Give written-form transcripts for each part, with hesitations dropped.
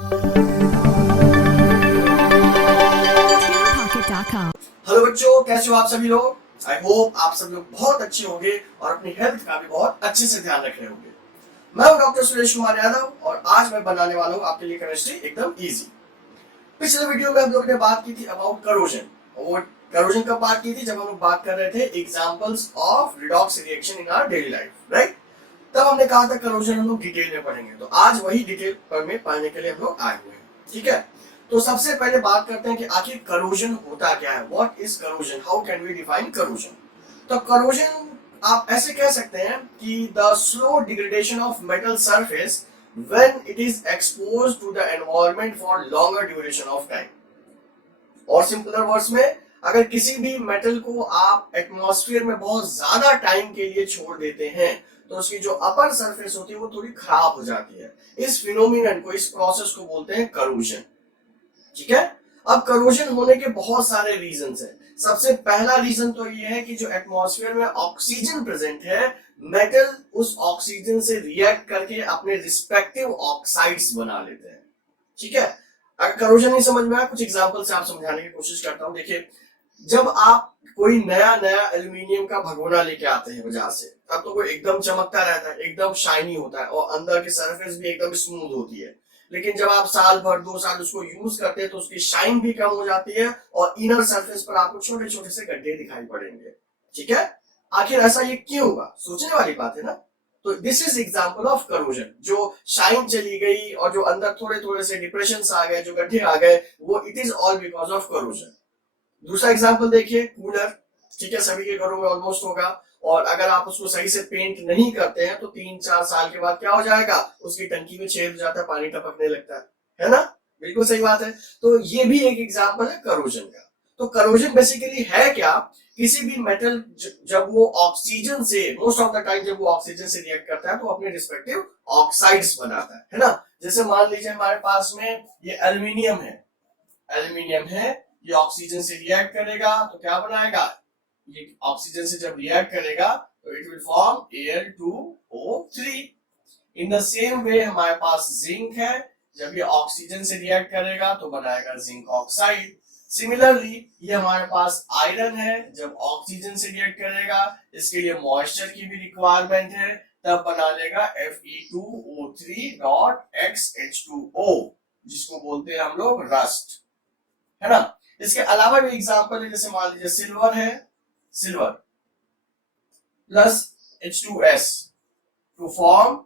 Hello बच्चों, कैसे हो आप सभी लोग। आई होप आप सब लोग बहुत अच्छे होंगे और अपनी हेल्थ का भी बहुत अच्छे से ध्यान रख रहे होंगे। मैं हूं डॉक्टर सुरेश कुमार यादव और आज मैं बनाने वाला हूं आपके लिए केमिस्ट्री एकदम इजी। पिछले वीडियो में हम लोग ने बात की थी अबाउट करोजन। और करोजन कब बात की थी? जब हम लोग बात कर रहे थे examples of redox reaction in our daily life, right. तब हमने कहा था करोजन हम लोग डिटेल में पढ़ेंगे, तो आज वही डिटेल में पढ़ने के लिए हम लोग आए हुए हैं। ठीक है, तो सबसे पहले बात करते हैं कि आखिर करोजन होता क्या है। What is corrosion, how can we define corrosion. तो करोजन आप ऐसे कह सकते हैं कि the slow degradation of metal surface when it is exposed to the environment for longer duration of time. और सिंपलर वर्ड्स में, अगर किसी भी मेटल को आप एटमॉस्फेयर में बहुत ज्यादा टाइम के लिए छोड़ देते हैं तो उसकी जो अपर सरफेस होती है वो थोड़ी खराब हो जाती है। इस फिनोमिनन को, इस प्रोसेस को बोलते हैं करोजन। ठीक है, अब करोजन होने के बहुत सारे रीजंस हैं। सबसे पहला रीजन तो ये है कि जो एटमॉस्फेयर में ऑक्सीजन प्रेजेंट है, मेटल उस ऑक्सीजन से रिएक्ट करके अपने रिस्पेक्टिव ऑक्साइड्स बना लेते हैं। ठीक है, अगर करोजन नहीं समझ में आया, कुछ एग्जांपल से आप समझाने की कोशिश करता हूं। देखिए, जब आप कोई नया एल्यूमिनियम का भगोना लेके आते हैं बाजार से, तब तो वो एकदम चमकता रहता है, एकदम शाइनी होता है और अंदर की सरफेस भी एकदम स्मूथ होती है। लेकिन जब आप साल भर 2 साल उसको यूज करते हैं तो उसकी शाइन भी कम हो जाती है और इनर सरफेस पर आपको छोटे छोटे से गड्ढे दिखाई पड़ेंगे। ठीक है, आखिर ऐसा ये क्यों हुआ, सोचने वाली बात है ना। तो this is example of corrosion. जो शाइन चली गई और जो अंदर थोड़े थोड़े से डिप्रेशंस आ गए, जो गड्ढे आ गए, वो it is all because of corrosion. दूसरा एग्जांपल देखिए, कूलर। ठीक है, सभी के घरों में ऑलमोस्ट होगा, और अगर आप उसको सही से पेंट नहीं करते हैं तो 3-4 साल के बाद क्या हो जाएगा, उसकी टंकी में छेद हो जाता है, पानी टपकने लगता है ना। बिल्कुल सही बात है। तो ये भी एक एग्जांपल है करोजन का। तो करोजन बेसिकली है क्या? किसी भी मेटल जब वो ऑक्सीजन से, मोस्ट ऑफ द टाइम जब वो ऑक्सीजन से रिएक्ट करता है तो अपने रिस्पेक्टिव ऑक्साइड्स बनाता है ना। जैसे मान लीजिए हमारे पास में ये एल्यूमिनियम है, ये ऑक्सीजन से रिएक्ट करेगा तो क्या बनाएगा, ये ऑक्सीजन से जब रिएक्ट करेगा तो it will form Al2O3। In the same way हमारे पास जिंक है, जब ये ऑक्सीजन से रिएक्ट करेगा तो बनाएगा जिंक ऑक्साइड। सिमिलरली ये हमारे पास आयरन है, जब ऑक्सीजन से रिएक्ट करेगा, इसके लिए मॉइस्चर की भी रिक्वायरमेंट है, तब बना लेगा Fe2O3.XH2O, जिसको बोलते हैं हम लोग रस्ट, है ना। इसके अलावा भी एग्जांपल है, जैसे मान लीजिए सिल्वर है, silver plus H2S to form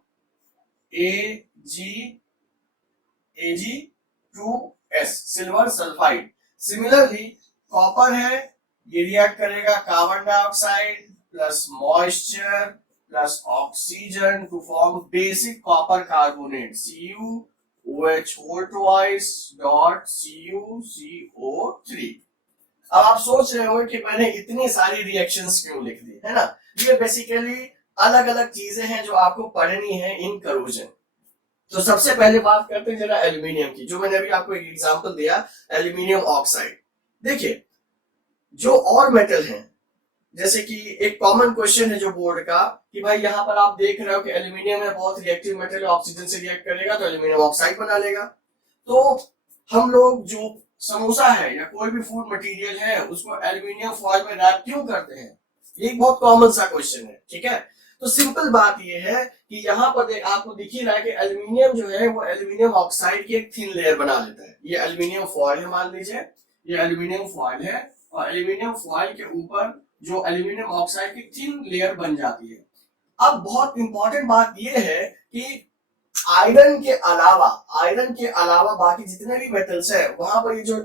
Ag2S, silver sulphide. Similarly copper है, ये रिएक्ट करेगा carbon dioxide plus moisture plus oxygen to form basic copper carbonate CuOH2.CuCO3। अब आप सोच रहे हो कि मैंने इतनी सारी रिएक्शंस क्यों लिख दी, है ना। ये बेसिकली अलग अलग चीजें हैं जो आपको पढ़नी है इन करोजन। तो सबसे पहले बात करते हैं जरा एल्यूमिनियम की, जो मैंने अभी आपको एक एग्जांपल दिया, एल्यूमिनियम ऑक्साइड। देखिए, जो और मेटल हैं, जैसे कि एक कॉमन क्वेश्चन है जो बोर्ड का, कि भाई यहाँ पर आप देख रहे हो कि एल्यूमिनियम है, बहुत रिएक्टिव मेटल है, ऑक्सीजन से रिएक्ट करेगा तो एल्यूमिनियम ऑक्साइड बना लेगा। तो हम लोग जो समोसा है या कोई भी फूड मटेरियल है उसको एल्यूमिनियम फॉइल में रैप क्यों करते हैं? ये एक बहुत कॉमन सा क्वेश्चन है। ठीक है, तो सिंपल बात ये है कि यहाँ पर आपको दिख ही रहा है कि एल्यूमिनियम जो है वो एल्यूमिनियम ऑक्साइड की एक थिन लेयर बना लेता है। ये एल्यूमिनियम फॉइल है, मान लीजिए ये एल्यूमिनियम फॉइल है, और एल्यूमिनियम फॉइल के ऊपर जो एल्यूमिनियम ऑक्साइड की थिन लेयर बन जाती है। अब बहुत इंपॉर्टेंट बात यह है कि आयरन के अलावा बाकी जितने भी मेटल्स है, वहां पर ये जो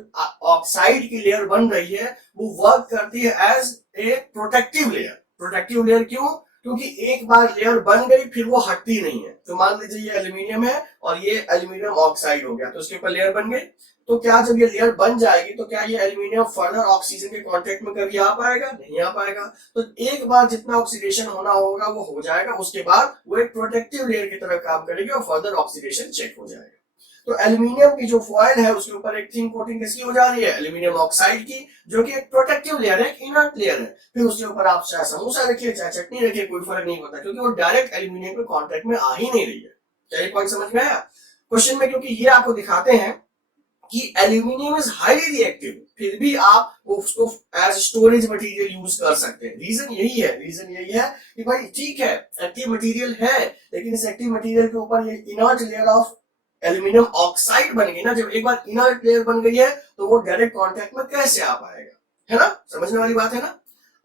ऑक्साइड की लेयर बन रही है वो वर्क करती है एज ए प्रोटेक्टिव लेयर। क्यों? क्योंकि एक बार लेयर बन गई फिर वो हटती नहीं है। तो मान लीजिए ये एल्यूमिनियम है और ये एल्यूमिनियम ऑक्साइड हो गया, तो उसके ऊपर लेयर बन गई, तो क्या जब ये लेयर बन जाएगी तो क्या ये एल्यूमिनियम फर्दर ऑक्सीजन के कांटेक्ट में कभी आ पाएगा? नहीं आ पाएगा। तो एक बार जितना ऑक्सीडेशन होना होगा वो हो जाएगा, उसके बाद वो एक प्रोटेक्टिव लेयर की तरह काम करेगी और फर्दर ऑक्सीडेशन चेक हो जाएगा। तो एल्यूमिनियम की जो फॉइल है उसके ऊपर एक थिन कोटिंग किसकी हो जा रही है? एल्यूमिनियम ऑक्साइड की, जो कि एक प्रोटेक्टिव लेयर है, एक इनर्ट लेयर है। फिर उसके ऊपर आप चाहे समोसा रखिए चाहे चटनी रखिए, कोई फर्क नहीं पड़ता, क्योंकि वो डायरेक्ट एल्यूमिनियम के कांटेक्ट में आ ही नहीं रही है। क्या ये पॉइंट समझ में आया? क्वेश्चन में क्योंकि ये आपको दिखाते हैं कि एल्यूमिनियम इज हाईली रिएक्टिव, फिर भी आप उसको एज स्टोरेज मटेरियल यूज कर सकते हैं। रीजन यही है कि भाई ठीक है एक्टिव मटेरियल है, लेकिन इस एक्टिव मटेरियल के ऊपर ये inert layer of aluminium oxide बन गई ना, जब एक बार इनर्ट लेयर बन गई है तो वो डायरेक्ट कांटेक्ट में कैसे आ पाएगा, है ना, समझने वाली बात है ना।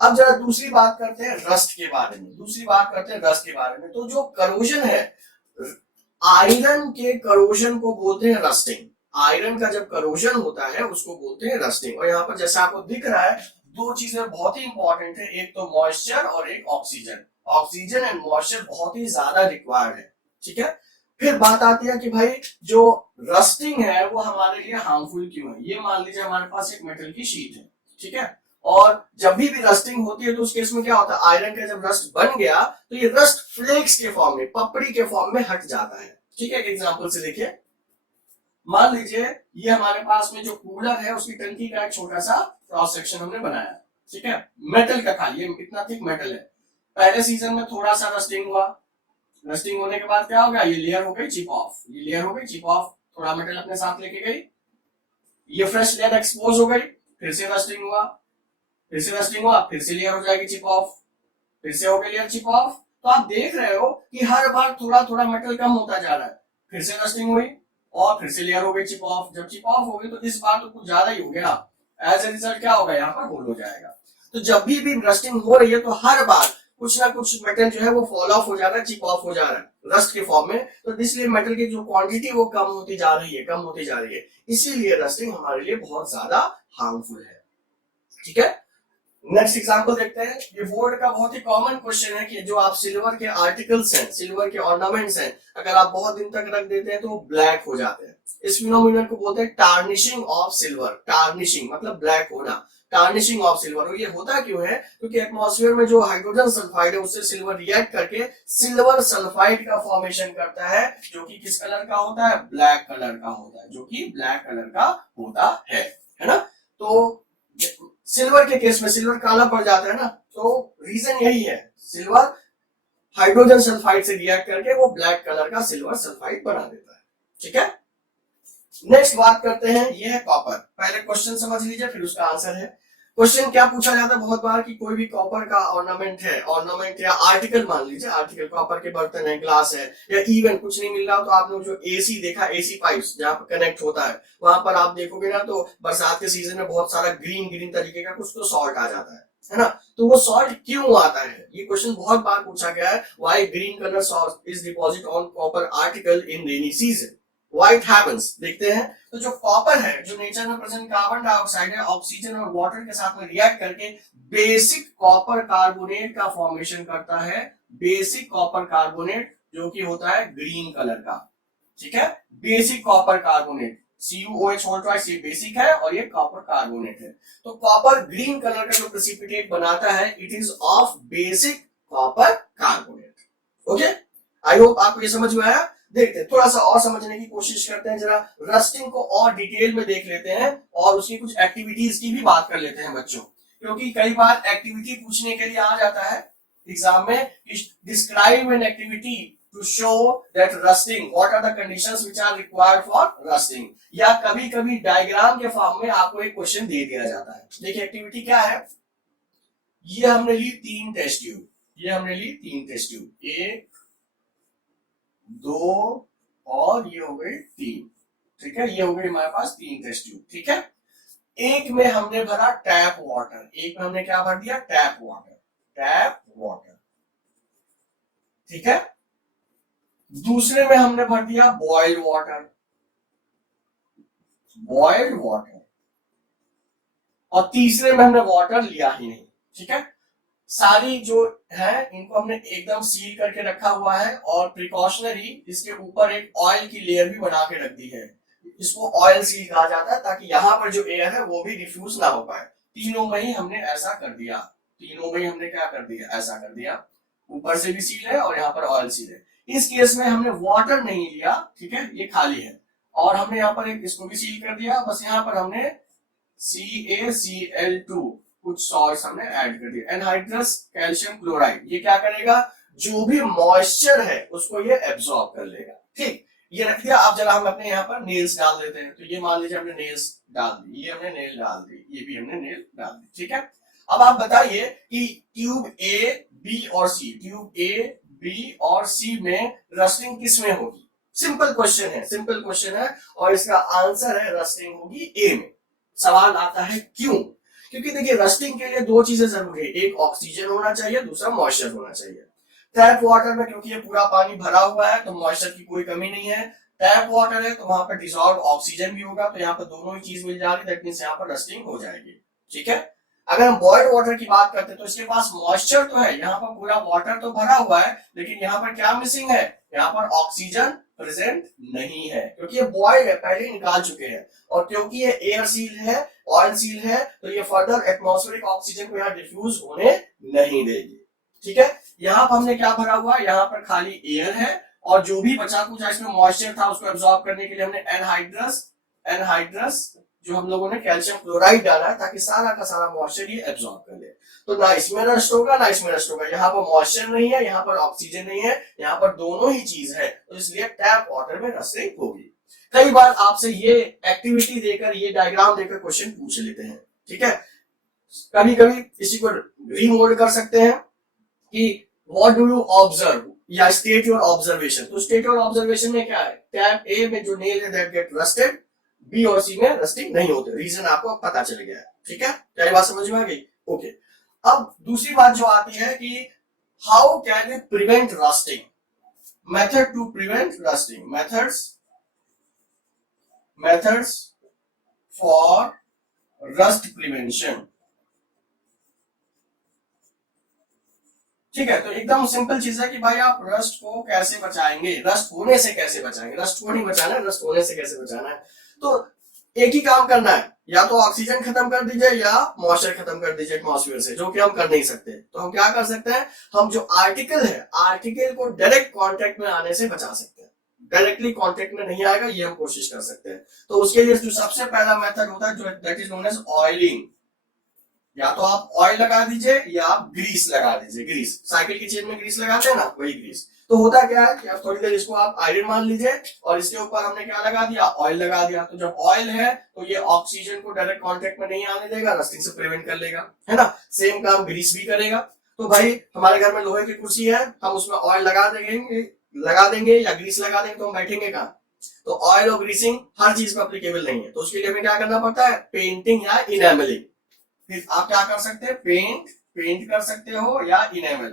अब जरा दूसरी बात करते हैं रस्ट के बारे में। तो जो करोजन है, आयरन के करोजन को बोलते हैं रस्टिंग। आयरन का जब करोजन होता है उसको बोलते हैं रस्टिंग। और यहाँ पर जैसा आपको दिख रहा है दो चीजें बहुत ही इंपॉर्टेंट है, एक तो मॉइस्चर और एक ऑक्सीजन। ऑक्सीजन एंड मॉइस्चर बहुत ही ज्यादा रिक्वायर्ड है, ठीक है। फिर बात आती है कि भाई जो रस्टिंग है वो हमारे लिए हार्मफुल क्यों है। ये मान लीजिए हमारे पास एक मेटल की शीट है, ठीक है, और जब भी रस्टिंग होती है तो उस केस में क्या होता है, आयरन का जब रस्ट बन गया तो ये रस्ट फ्लेक्स के फॉर्म में, पपड़ी के फॉर्म में हट जाता है, ठीक है। एक एग्जांपल से देखिए, मान लीजिए ये हमारे पास में जो कूलर है उसकी टंकी का एक छोटा सा क्रॉस सेक्शन हमने बनाया, ठीक है, मेटल का था, ये इतना थिक मेटल है। पहले सीजन में थोड़ा सा रस्टिंग हुआ, रस्टिंग होने के बाद क्या हो गया, ये लेयर हो गई चिप ऑफ, थोड़ा मेटल अपने साथ लेके गई, ये फ्रेश लेयर एक्सपोज हो गई, फिर से रस्टिंग हुआ, फिर से लेयर हो जाएगी चिप ऑफ, फिर से हो गई लेयर चिप ऑफ। तो आप देख रहे हो कि हर बार थोड़ा थोड़ा मेटल कम होता जा रहा है, फिर से रस्टिंग हुई और फिर से लेयर हो गई चिप ऑफ। जब चिप ऑफ हो गई तो इस बार तो कुछ ज्यादा ही हो गया, एज ए रिजल्ट क्या होगा, यहाँ पर होल हो जाएगा। तो जब भी रस्टिंग हो रही है तो हर बार कुछ ना कुछ मेटल जो है वो फॉल ऑफ हो जा रहा है, चिप ऑफ हो जा रहा है रस्ट के फॉर्म में। तो इसलिए मेटल की जो क्वांटिटी वो कम होती जा रही है, इसीलिए रस्टिंग हमारे लिए बहुत ज्यादा हार्मफुल है, ठीक है। नेक्स्ट एग्जांपल देखते हैं। ये बोर्ड का बहुत ही कॉमन क्वेश्चन है कि जो आप सिल्वर के आर्टिकल्स हैं, सिल्वर के ऑर्नामेंट्स हैं, अगर आप बहुत दिन तक रख देते हैं तो वो ब्लैक हो जाते हैं। इस फिनोमिनन को बोलते हैं टार्निशिंग ऑफ सिल्वर। टार्निशिंग मतलब ब्लैक होना, टार्निशिंग ऑफ सिल्वर। और ये होता क्यों है, क्योंकि एटमॉस्फेयर में जो हाइड्रोजन सल्फाइड है उससे सिल्वर रिएक्ट करके सिल्वर सल्फाइड का फॉर्मेशन करता है, जो कि किस कलर का होता है, ब्लैक कलर का होता है, जो कि ब्लैक कलर का होता है ना। तो सिल्वर के केस में सिल्वर काला पड़ जाता है ना, तो रीजन यही है, सिल्वर हाइड्रोजन सल्फाइड से रिएक्ट करके वो ब्लैक कलर का सिल्वर सल्फाइड बना देता है, ठीक है। नेक्स्ट बात करते हैं, ये है कॉपर। पहले क्वेश्चन समझ लीजिए फिर उसका आंसर है। क्वेश्चन क्या पूछा जाता है बहुत बार कि कोई भी कॉपर का ऑर्नामेंट या आर्टिकल, मान लीजिए आर्टिकल कॉपर के बर्तन है, ग्लास है, या इवन कुछ नहीं मिल रहा तो आपने जो एसी देखा, एसी पाइप्स जहां पर कनेक्ट होता है, वहां पर आप देखोगे ना तो बरसात के सीजन में बहुत सारा ग्रीन ग्रीन तरीके का कुछ तो सॉल्ट आ जाता है ना। तो वो सॉल्ट क्यों आता है, ये क्वेश्चन बहुत बार पूछा गया है। Why green colour salt is deposit on copper article in rainy season, why it happens, देखते हैं। तो जो कॉपर है, जो नेचर में प्रेजेंट कार्बन डाइऑक्साइड है, ऑक्सीजन और वाटर के साथ में रिएक्ट करके बेसिक कॉपर कार्बोनेट का फॉर्मेशन करता है। बेसिक कॉपर कार्बोनेट जो कि होता है ग्रीन कलर का, ठीक है। Basic copper carbonate CuOH whole twice, ये बेसिक है और ये कॉपर कार्बोनेट है। तो कॉपर ग्रीन कलर का जो प्रेसिपिटेट बनाता है, it is of basic copper carbonate. Okay, I hope आपको ये समझ में आया। देखते हैं, थोड़ा सा और समझने की कोशिश करते हैं, जरा रस्टिंग को और डिटेल में देख लेते हैं और उसकी कुछ एक्टिविटीज की भी बात कर लेते हैं बच्चों, क्योंकि कई बार एक्टिविटी पूछने के लिए आ जाता है एग्जाम में। Describe an activity to show that rusting, what are the conditions which are required for rusting, या कभी कभी डायग्राम के फॉर्म में आपको एक क्वेश्चन दे दिया जाता है। देखिए एक्टिविटी क्या है, ये हमने ली 3 टेस्ट ट्यूब, 1 2 और ये हो गई 3, ठीक है। ये हो गई हमारे पास 3 टेस्ट ट्यूब, ठीक है। एक में हमने भरा टैप वाटर, एक में हमने क्या भर दिया, टैप वाटर, ठीक है। दूसरे में हमने भर दिया बॉइल्ड वाटर, और तीसरे में हमने वाटर लिया ही नहीं, ठीक है। सारी जो है इनको हमने एकदम सील करके रखा हुआ है, और प्रिकॉशनरी इसके ऊपर एक ऑयल की लेयर भी बना के रख दी है। इसको ऑयल सील कहा जाता है, ताकि यहाँ पर जो एयर है वो भी डिफ्यूज ना हो पाए। तीनों में ही हमने ऐसा कर दिया, ऐसा कर दिया, ऊपर से भी सील है और यहाँ पर ऑयल सील है। इस केस में हमने वाटर नहीं लिया, ठीक है, ये खाली है, और हमने यहाँ पर एक इसको भी सील कर दिया। बस यहाँ पर हमने CaCl2 कुछ सॉल्ट्स हमने ऐड कर दिया, एनहाइड्रस कैल्शियम क्लोराइड। ये क्या करेगा, जो भी मॉइस्चर है उसको ये एब्सॉर्ब कर लेगा, ठीक। ये रख दिया। अब जरा हम अपने यहाँ पर नेल्स डाल देते हैं। तो ये मान लीजिए हमने नेल्स डाल दी, ये हमने नेल डाल दी, ये भी हमने नेल डाल दी, ठीक है। अब आप बताइए कि ट्यूब ए, बी और सी, ट्यूब ए, बी और सी में रस्टिंग किस में होगी? सिंपल क्वेश्चन है, सिंपल क्वेश्चन है, और इसका आंसर है रस्टिंग होगी ए में। सवाल आता है क्यों? क्योंकि देखिए रस्टिंग के लिए दो चीजें जरूरी है, एक ऑक्सीजन होना चाहिए, दूसरा मॉइस्चर होना चाहिए। टैप वाटर में क्योंकि ये पूरा पानी भरा हुआ है तो मॉइस्चर की कोई कमी नहीं है। टैप वाटर है तो वहां पर डिसॉल्व ऑक्सीजन भी होगा, तो यहाँ पर दोनों ही चीज मिल जा रही, दैट मींस यहाँ पर रस्टिंग हो जाएगी, ठीक है। अगर हम बॉइल्ड वाटर की बात करते हैं तो इसके पास मॉइस्चर तो है, यहाँ पर पूरा वाटर तो भरा हुआ है, लेकिन यहाँ पर क्या मिसिंग है? यहाँ पर ऑक्सीजन प्रेजेंट नहीं है, क्योंकि ये बॉइल्ड है, पहले ही निकाल चुके हैं। और क्योंकि ये एयर सील है, ऑयल सील है, तो ये फर्दर एटमॉस्फेरिक ऑक्सीजन को यहाँ डिफ्यूज होने नहीं देगी, ठीक है। यहाँ पर हमने क्या भरा हुआ है? यहाँ पर खाली एयर है, और जो भी बचा कुछ इसमें मॉइस्चर था उसको एब्जॉर्ब करने के लिए हमने एनहाइड्रस जो हम लोगों ने कैल्शियम क्लोराइड डाला है, ताकि सारा का सारा मॉइस्चर ये एब्जॉर्ब कर ले। तो ना इसमें रस्ट होगा ना इसमें रस्ट होगा, यहाँ पर मॉइस्चर नहीं है, यहाँ पर ऑक्सीजन नहीं है, यहाँ पर दोनों ही चीज है, तो इसलिए टैप वाटर में रस्टिंग होगी। कई बार आपसे ये एक्टिविटी देकर, ये डायग्राम देकर क्वेश्चन पूछ लेते हैं, ठीक है। कभी कभी इसी को रीमोल्ड कर सकते हैं कि व्हाट डू यू ऑब्जर्व, या स्टेट योर ऑब्जर्वेशन। तो स्टेट योर ऑब्जर्वेशन में क्या है? टैप ए में जो नेल है दैट गेट रस्टेड, बी और सी में रस्टिंग नहीं होते। रीजन आपको पता चल गया है, ठीक है। क्या ये बात समझ में आ गई? ओके। अब दूसरी बात जो आती है कि how can you prevent rusting, method to prevent rusting, methods for rust prevention, ठीक है। तो एकदम सिंपल चीज है कि भाई आप रस्ट को कैसे बचाएंगे, रस्ट होने से कैसे बचाएंगे, रस्ट को नहीं बचाना है, रस्ट होने से कैसे बचाना है। तो एक ही काम करना है, या तो ऑक्सीजन खत्म कर दीजिए या मॉइस्चर खत्म कर दीजिए एटमॉस्फेयर से, जो कि हम कर नहीं सकते। तो हम क्या कर सकते हैं? हम जो आर्टिकल है, आर्टिकल को डायरेक्ट कांटेक्ट में आने से बचा सकते हैं। डायरेक्टली कांटेक्ट में नहीं आएगा, ये हम कोशिश कर सकते हैं। तो उसके लिए जो सबसे पहला मेथड होता है, जो that is known as oiling. या तो आप ऑयल लगा दीजिए या आप ग्रीस लगा दीजिए। ग्रीस, साइकिल की चेन में ग्रीस लगाते हैं ना, वही ग्रीस। तो होता क्या है कि आप थोड़ी देर इसको आप आयरन मान लीजिए, और इसके ऊपर हमने क्या लगा दिया? ऑयल लगा दिया। तो जब ऑयल है तो ये ऑक्सीजन को डायरेक्ट कांटेक्ट में नहीं आने देगा, रस्टिंग से प्रिवेंट कर लेगा, है ना। सेम काम ग्रीस भी करेगा। तो भाई हमारे घर में लोहे की कुर्सी है, हम उसमें ऑयल लगा देंगे या ग्रीस लगा देंगे, तो हम बैठेंगे कहाँ? तो ऑयल और ग्रीसिंग हर चीज में एप्लीकेबल नहीं है, तो उसके लिए हमें क्या करना पड़ता है? पेंटिंग या इनेमलिंग। फिर आप क्या कर सकते हैं? पेंट कर सकते हो या इनेमल,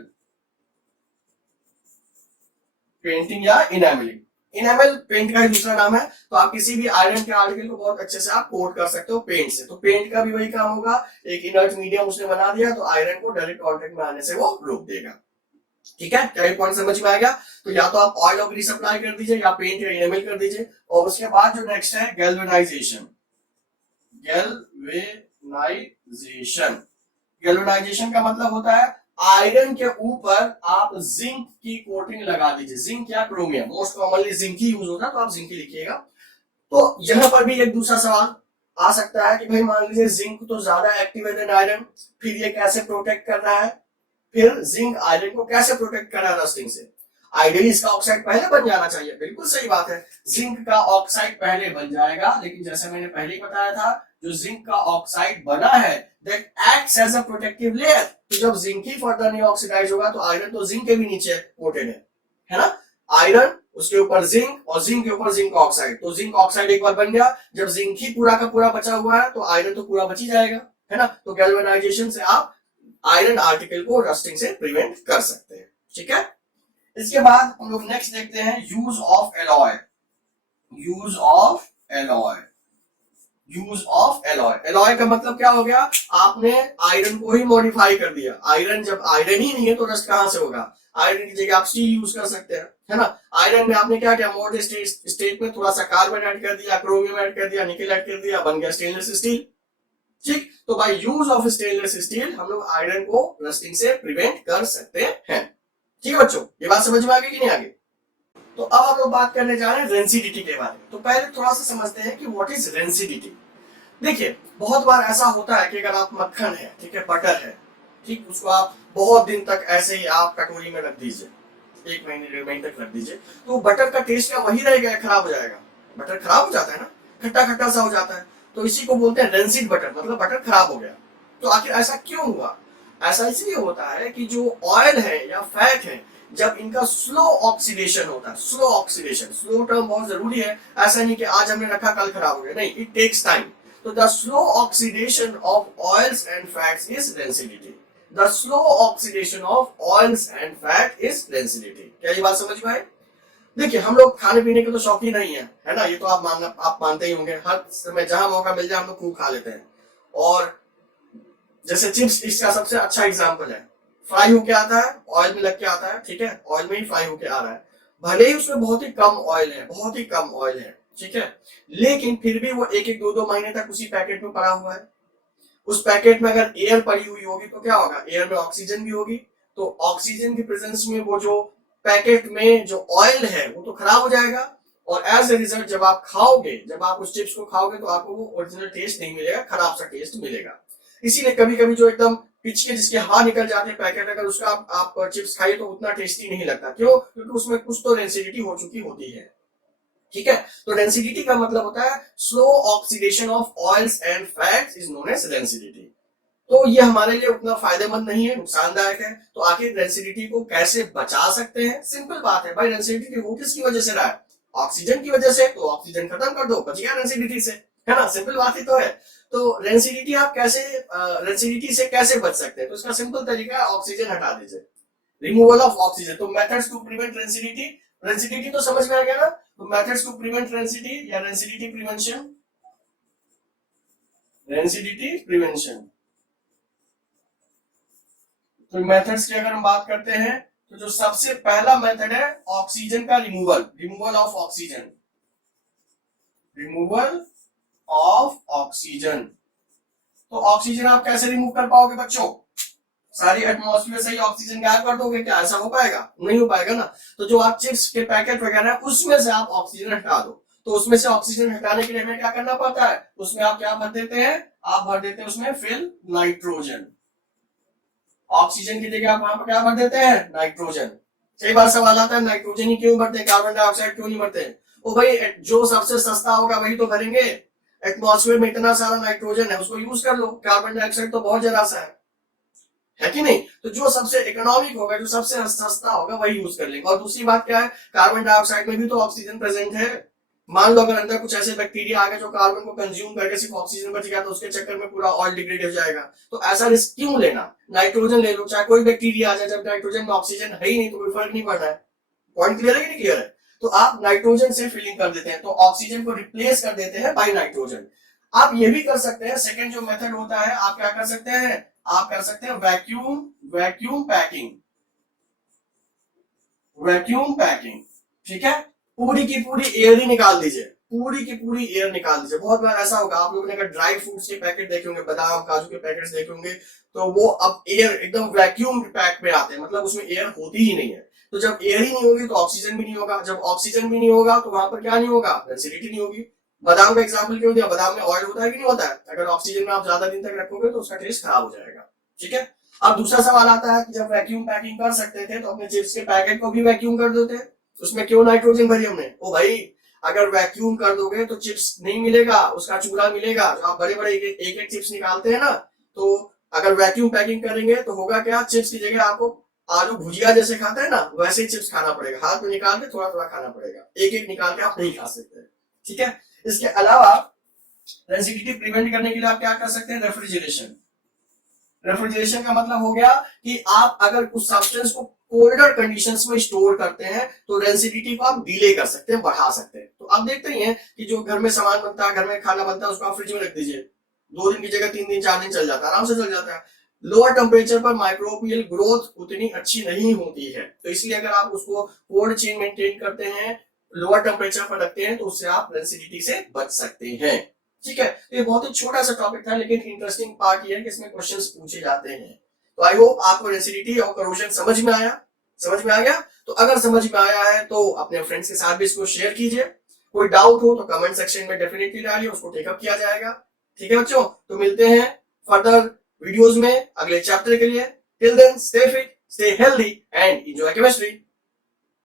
पेंटिंग या इनेमलिंग। इनेमल पेंट का ही दूसरा नाम है। तो आप किसी भी आयरन के आर्टिकल को बहुत अच्छे से आप कोट कर सकते हो पेंट से। तो पेंट का भी वही काम होगा, एक इनर्ट मीडियम उसने बना दिया, तो आयरन को डायरेक्ट कांटेक्ट में आने से वो रोक देगा, ठीक है। क्या ये पॉइंट समझ में आ गया? तो या तो आप ऑयल और ग्रीस अप्लाई कर दीजिए या पेंट या इनेमल कर दीजिए। और उसके बाद जो नेक्स्ट है गैल्वेनाइजेशन। गैल्वेनाइजेशन का मतलब होता है आयरन के ऊपर आप जिंक की कोटिंग लगा दीजिए। जिंक या क्रोमियम, मोस्ट कॉमनली जिंक ही यूज होता है, तो आप जिंक ही लिखिएगा। तो यहां पर भी एक दूसरा सवाल आ सकता है कि भाई मान लीजिए जिंक तो ज्यादा एक्टिव है देन आयरन, फिर ये कैसे प्रोटेक्ट कर रहा है? फिर जिंक आयरन को कैसे प्रोटेक्ट कर रहा है रस्टिंग से? आइडियली इसका ऑक्साइड पहले बन जाना चाहिए, बिल्कुल सही बात है, जिंक का ऑक्साइड पहले बन जाएगा। लेकिन जैसे मैंने पहले ही बताया था, जो जिंक का ऑक्साइड बना है that acts as a protective layer. तो जब जिंक ही फर्दर नहीं ऑक्सीडाइज होगा, तो आयरन तो जिंक के भी नीचे कोटेड है ना। आयरन उसके ऊपर जिंक और जिंक के ऊपर जिंक ऑक्साइड। तो जिंक ऑक्साइड एक बार बन गया, जब जिंक ही पूरा का पूरा बचा हुआ है तो आयरन तो पूरा बच ही जाएगा, है ना। तो गैल्वेनाइजेशन से आप आयरन आर्टिकल को रस्टिंग से प्रिवेंट कर सकते हैं, ठीक है। इसके बाद हम लोग नेक्स्ट देखते हैं use of alloy. Use of alloy. Alloy का मतलब क्या हो गया? आपने आयरन को ही मॉडिफाई कर दिया। आयरन जब आयरन ही नहीं है तो रस्ट कहां से होगा? आयरन की जगह आप स्टील यूज कर सकते हैं, है ना। आयरन में आपने क्या किया? मोटे स्टेट में थोड़ा सा कार्बन ऐड कर दिया, क्रोमियम ऐड कर दिया, निकल ऐड कर दिया, बन गया स्टेनलेस स्टील, ठीक। तो by use of stainless steel हम लोग आयरन को रस्टिंग से प्रिवेंट कर सकते हैं, ठीक है बच्चों। ये बात समझ में आ गई कि नहीं आ गई? तो अब हम लोग बात करने जा रहे हैं रेंसिडिटी के बारे में। तो पहले थोड़ा सा समझते हैं कि व्हाट इज रेंसिडिटी। देखिए बहुत बार ऐसा होता है कि अगर आप मक्खन है, ठीक है, बटर है, ठीक, उसको आप बहुत दिन तक ऐसे ही आप कटोरी में रख दीजिए, 1 महीने 1.5 महीने तक रख दीजिए, तो बटर का टेस्ट क्या वही रहेगा, खराब हो जाएगा? बटर खराब हो जाता है ना, खट्टा खट्टा सा हो जाता है, तो इसी को बोलते हैं रेंसिड बटर, मतलब बटर खराब हो गया। तो आखिर ऐसा क्यों हुआ? ऐसा इसलिए होता है कि जो ऑयल है या फैट है, जब इनका स्लो ऑक्सीडेशन होता है, स्लो ऑक्सीडेशन, स्लो टर्म बहुत जरूरी है, ऐसा नहीं कि आज हमने रखा कल खराब हो गया, नहीं, इट टेक्स टाइम। तो the slow oxidation of oils and fats is rancidity. The slow oxidation of oils and fat is rancidity. क्या ये बात समझ में आई? देखिए, हम लोग खाने पीने के तो शौकीन नहीं है ना, ये तो आप मानते ही होंगे, हर समय जहां मौका मिल जाए हम लोग खूब खा लेते हैं। और जैसे चिप्स इसका सबसे अच्छा एग्जांपल है, फ्राई होके आता है, ऑयल में लग के आता है, ठीक है, ऑयल में ही फ्राई होके आ रहा है, भले ही उसमें बहुत ही कम ऑयल है, बहुत ही कम ऑयल है, ठीक है, लेकिन फिर भी वो 1-1, 2-2 महीने तक उसी पैकेट में पड़ा हुआ है। उस पैकेट में अगर एयर पड़ी हुई होगी तो क्या होगा? एयर में ऑक्सीजन भी होगी, तो ऑक्सीजन की प्रेजेंस में वो जो पैकेट में जो ऑयल है वो तो खराब हो जाएगा, और एज ए रिजल्ट जब आप खाओगे, जब आप उस चिप्स को खाओगे तो आपको वो ओरिजिनल टेस्ट नहीं मिलेगा, खराब सा टेस्ट मिलेगा। इसीलिए कभी कभी जो एकदम पिचके जिसके हवा निकल जाते हैं पैकेट, अगर उसका आप चिप्स खाइए तो उतना टेस्टी नहीं लगता। क्यों? क्योंकि उसमें कुछ तो रेंसिडिटी हो चुकी होती है, ठीक है। तो रेंसिडिटी का मतलब होता है slow oxidation of oils and fats is known as rancidity. तो ये हमारे लिए उतना फायदेमंद नहीं है, नुकसानदायक है। तो आखिर रेंसिडिटी को कैसे बचा सकते हैं? सिंपल बात है भाई, रेंसिडिटी हो किसकी वजह से रहा है? ऑक्सीजन की वजह से, तो ऑक्सीजन खत्म कर दो, बच गया रेंसिडिटी से, है ना, सिंपल बात ही तो है। तो रेंसिडिटी आप कैसे, रेंसिडिटी से कैसे बच सकते हैं? तो इसका सिंपल तरीका है, ऑक्सीजन हटा दीजिए, रिमूवल ऑफ ऑक्सीजन। तो methods to prevent rancidity, rancidity तो समझ में आ गया ना। तो मेथड्स टू प्रिवेंट रेंसिडिटी या रेंसिडिटी प्रिवेंशन, रेंसिडिटी प्रिवेंशन। तो मेथड्स की अगर हम बात करते हैं तो जो सबसे पहला मेथड है ऑक्सीजन का removal, removal of oxygen, removal of oxygen. तो ऑक्सीजन आप कैसे रिमूव कर पाओगे बच्चों? सारी एटमॉस्फेयर से ही ऑक्सीजन गायब कर दोगे क्या? ऐसा हो पाएगा? नहीं हो पाएगा ना। तो जो आप चिप्स के पैकेट वगैरह उसमें से आप ऑक्सीजन हटा दो। तो उसमें से ऑक्सीजन हटाने के लिए हमें क्या करना पड़ता है? उसमें आप क्या भर देते हैं? आप भर देते हैं उसमें फिल नाइट्रोजन। ऑक्सीजन की जगह आप वहां पर क्या भर देते हैं? नाइट्रोजन। कई बार सवाल आता है नाइट्रोजन ही क्यों भरते हैं, कार्बन डाइऑक्साइड क्यों नहीं भरते? ओ भाई, जो सबसे सस्ता होगा वही तो भरेंगे। एटमॉस्फेयर में इतना सारा नाइट्रोजन है, उसको यूज कर लो। कार्बन डाइऑक्साइड तो बहुत जरा सा है कि नहीं? तो जो सबसे इकोनॉमिक होगा, जो सबसे सस्ता होगा वही यूज कर लेंगे। और दूसरी बात क्या है, कार्बन डाइऑक्साइड में भी तो ऑक्सीजन प्रेजेंट है। मान लो अगर अंदर कुछ ऐसे बैक्टीरिया आ गए जो कार्बन को कंज्यूम करके सिर्फ ऑक्सीजन बच गया, तो उसके चक्कर में पूरा ऑयल डिग्रेड हो जाएगा। तो ऐसा रिस्क क्यों लेना? नाइट्रोजन ले लो, चाहे कोई बैक्टीरिया आ जाए, जब नाइट्रोजन में ऑक्सीजन है ही नहीं तो कोई फर्क नहीं पड़ रहा है। पॉइंट क्लियर है कि नहीं क्लियर है? तो आप नाइट्रोजन से फिलिंग कर देते हैं, तो ऑक्सीजन को रिप्लेस कर देते हैं बाय नाइट्रोजन। आप ये भी कर सकते हैं, सेकेंड जो मेथड होता है, आप क्या कर सकते हैं? आप कर सकते हैं vacuum, vacuum packing, vacuum packing, ठीक है। पूरी की पूरी एयर ही निकाल दीजिए, पूरी की पूरी एयर निकाल दीजिए। बहुत बार ऐसा होगा, आप लोगों ने अगर ड्राई फ्रूट्स के पैकेट देखे होंगे, बादाम काजू के पैकेट्स देखे होंगे, तो वो अब एयर एकदम वैक्यूम पैक में आते हैं, मतलब उसमें एयर होती ही नहीं है। तो जब एयर ही नहीं होगी तो ऑक्सीजन भी नहीं होगा, जब ऑक्सीजन भी नहीं होगा तो वहां पर क्या नहीं होगा? रेंसिडिटी नहीं होगी। बादाम का एग्जाम्पल क्यों दिया? बादाम में ऑयल होता है कि नहीं होता है? अगर ऑक्सीजन में आप ज्यादा दिन तक रखोगे तो उसका टेस्ट खराब हो जाएगा, ठीक है। अब दूसरा सवाल आता है कि जब वैक्यूम पैकिंग कर सकते थे तो अपने चिप्स के पैकेट को भी वैक्यूम कर देते, उसमें क्यों नाइट्रोजन भरी हमने? ओ भाई, अगर वैक्यूम कर दोगे तो चिप्स नहीं मिलेगा, उसका चूरा मिलेगा। जो आप बड़े बड़े एक एक चिप्स निकालते हैं ना, तो अगर वैक्यूम पैकिंग करेंगे तो होगा क्या? चिप्स की जगह आपको आलू भुजिया जैसे खाते हैं ना, वैसे ही चिप्स खाना पड़ेगा, हाथ में निकाल के थोड़ा थोड़ा खाना पड़ेगा, एक एक निकाल के आप नहीं खा सकते, ठीक है। इसके अलावा रेंसिडिटी प्रिवेंट करने के लिए आप क्या कर सकते हैं? रेफ्रिजरेशन। रेफ्रिजरेशन का मतलब हो गया कि आप अगर उस सब्सटेंस को कोल्डर कंडीशंस में स्टोर करते हैं तो रेंसिडिटी को आप डिले कर सकते हैं, बढ़ा सकते हैं। तो आप देखते ही हैं कि जो घर में सामान बनता है, घर में खाना बनता है, उसको आप फ्रिज में रख दीजिए, 2 दिन की जगह 3 दिन 4 दिन चल जाता है, आराम से चल जाता है। लोअर टेम्परेचर पर माइक्रोबियल ग्रोथ उतनी अच्छी नहीं होती है, तो इसलिए अगर आप उसको कोल्ड चेन मेंटेन करते हैं, लोअर टेम्परेचर पर रखते हैं, तो उससे आप रेंसिडिटी से बच सकते हैं, ठीक है। तो ये बहुत ही छोटा सा टॉपिक था, लेकिन इंटरेस्टिंग पार्ट ये है कि इसमें क्वेश्चंस पूछे जाते हैं। तो आई होप आपको रेंसिडिटी और करोजन समझ में आया, समझ में आ गया। तो अगर समझ में आया है तो अपने फ्रेंड्स के साथ भी इसको शेयर कीजिए। कोई डाउट हो तो कमेंट सेक्शन में डेफिनेटली डालिए, उसको टेकअप किया जाएगा, ठीक है बच्चों। तो मिलते हैं फर्दर वीडियोस में अगले चैप्टर के लिए। Till then stay fit, stay healthy and enjoy chemistry.